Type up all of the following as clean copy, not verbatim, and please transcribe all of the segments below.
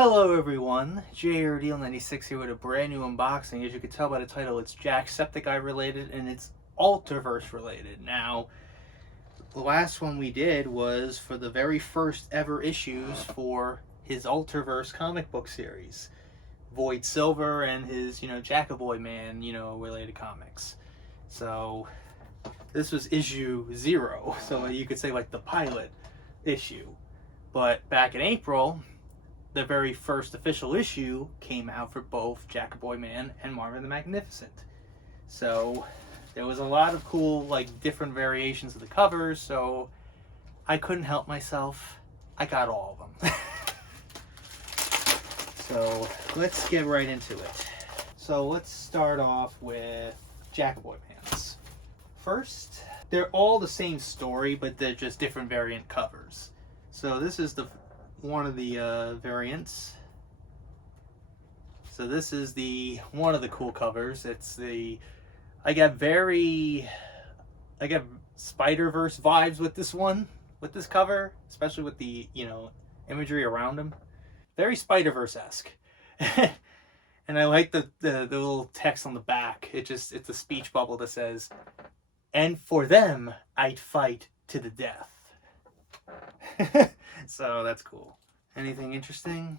Hello everyone, JRDL96 here with a brand new unboxing. As you can tell by the title, it's Jacksepticeye related and it's ALTRVERSE related. Now, the last one we did was for the very first ever issues for his ALTRVERSE comic book series. Void Silver and his, Jackboy Man, related comics. So, this was issue 0, so you could say like the pilot issue. But back in April, the very first official issue came out for both Jackboy Man and Marvin the Magnificent. So there was a lot of cool, different variations of the covers, so I couldn't help myself. I got all of them. So let's get right into it. So let's start off with Jackboy Man's. First, they're all the same story, but they're just different variant covers. So this is one of the variants. So this is one of the cool covers. It's I got Spider-Verse vibes with this cover, especially with the imagery around him. Very Spider-Verse-esque. And I like the little text on the back. It's a speech bubble that says, "And for them, I'd fight to the death." So that's cool. Anything interesting?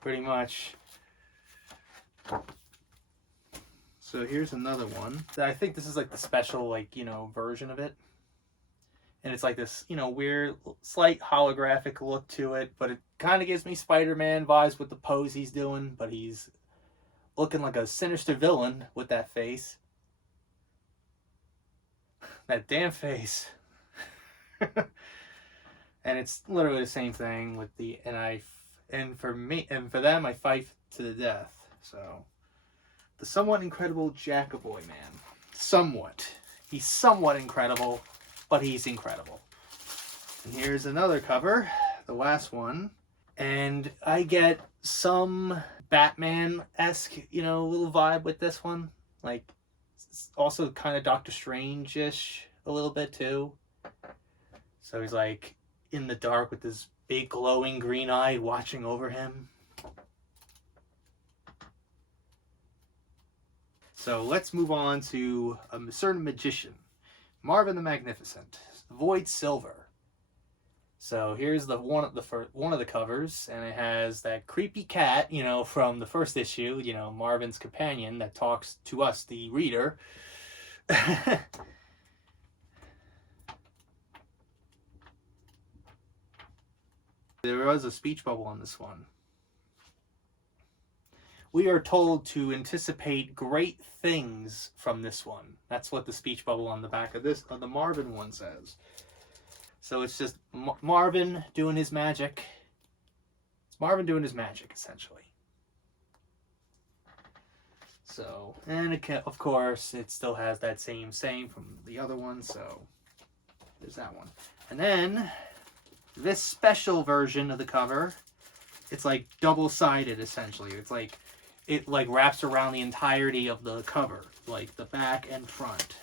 Pretty much. So here's another one. I think this is like the special, version of it. And it's like this, weird, slight holographic look to it, but it kind of gives me Spider-Man vibes with the pose he's doing, but he's looking like a sinister villain with that face. That damn face. And it's literally the same thing with and for them I fight to the death. So the somewhat incredible Jackboy Man. He's somewhat incredible, but he's incredible. And here's another cover, the last one, and I get some Batman-esque, little vibe with this one. Like, also kind of Doctor Strange-ish a little bit too. So he's like in the dark with this big glowing green eye watching over him. So let's move on to a certain magician, Marvin the Magnificent, Void Silver. So here's one of the covers, and it has that creepy cat, from the first issue, Marvin's companion that talks to us, the reader. There was a speech bubble on this one. We are told to anticipate great things from this one. That's what the speech bubble on the back of the Marvin one says. So it's just Marvin doing his magic. It's Marvin doing his magic, essentially. So, and of course, it still has that same saying from the other one, so there's that one. And then this special version of the cover, it's like double-sided, essentially. It's like it wraps around the entirety of the cover, like the back and front.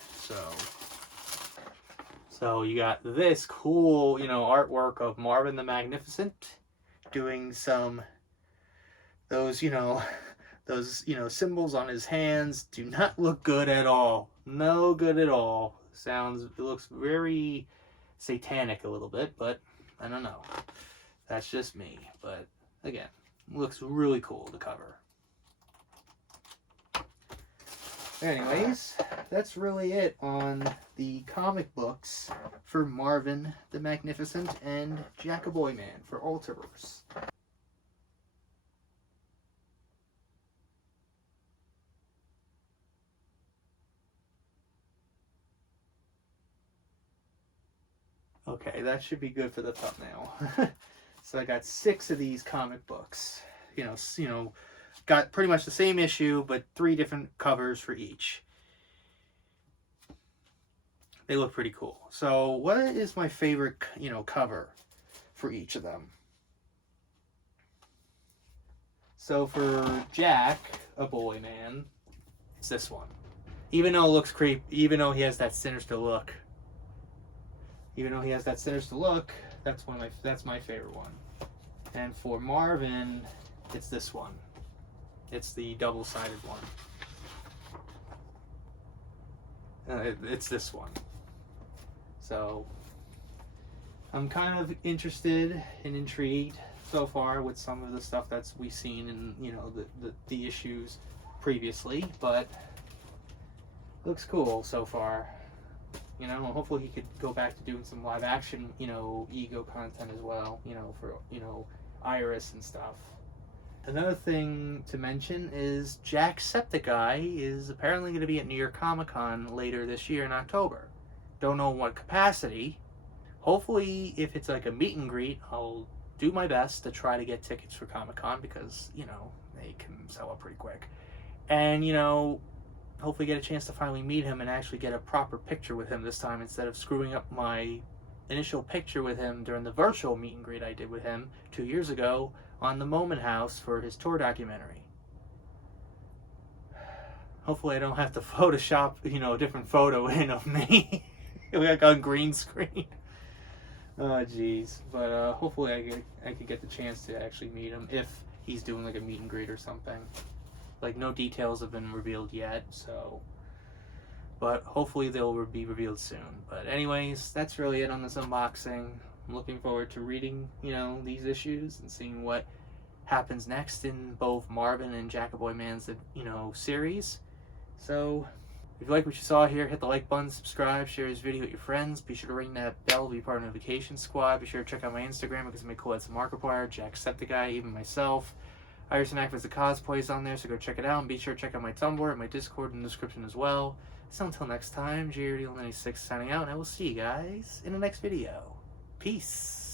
So you got this cool, artwork of Marvin the Magnificent doing those symbols on his hands do not look good at all. No good at all. It looks very satanic a little bit, but I don't know. That's just me. But again, it looks really cool, the cover. Anyways, that's really it on the comic books for Marvin the Magnificent and Jackboy Man for ALTRVERSE. Okay, that should be good for the thumbnail. So I got 6 of these comic books. Got pretty much the same issue, but 3 different covers for each. They look pretty cool. So what is my favorite, cover for each of them? So for Jackboy Man, it's this one. Even though it looks creepy, even though he has that sinister look, Even though he has that sinister look, that's my favorite one. And for Marvin, it's this one. It's the double-sided one. It's this one. So I'm kind of interested and intrigued so far with some of the stuff that's we've seen in, you know, the issues previously, but looks cool so far. You know, hopefully he could go back to doing some live action, you know, Ego content as well, you know, for, you know, Iris and stuff. Another thing to mention is Jacksepticeye is apparently going to be at New York Comic Con later this year in October. Don't know in what capacity. Hopefully, if it's like a meet and greet, I'll do my best to try to get tickets for Comic Con because, you know, they can sell up pretty quick. And, you know, hopefully get a chance to finally meet him and actually get a proper picture with him this time instead of screwing up my initial picture with him during the virtual meet and greet I did with him 2 years ago on the Moment House for his tour documentary. Hopefully I don't have to Photoshop, you know, a different photo in of me like on green screen. Oh jeez. But hopefully I could get the chance to actually meet him if he's doing like a meet and greet or something. Like, no details have been revealed yet, so, but hopefully they'll be revealed soon. But anyways, that's really it on this unboxing. I'm looking forward to reading, you know, these issues and seeing what happens next in both Marvin and Jackboy Man's, you know, series. So if you like what you saw here, hit the like button, subscribe, share this video with your friends. Be sure to ring that bell to be part of the notification squad. Be sure to check out my Instagram because I make cool ads to Markiplier, Jacksepticeye, even myself. Iris and Actors the Cosplays on there, so go check it out. And be sure to check out my Tumblr and my Discord in the description as well. So until next time, JRDL96 signing out, and I will see you guys in the next video. Peace.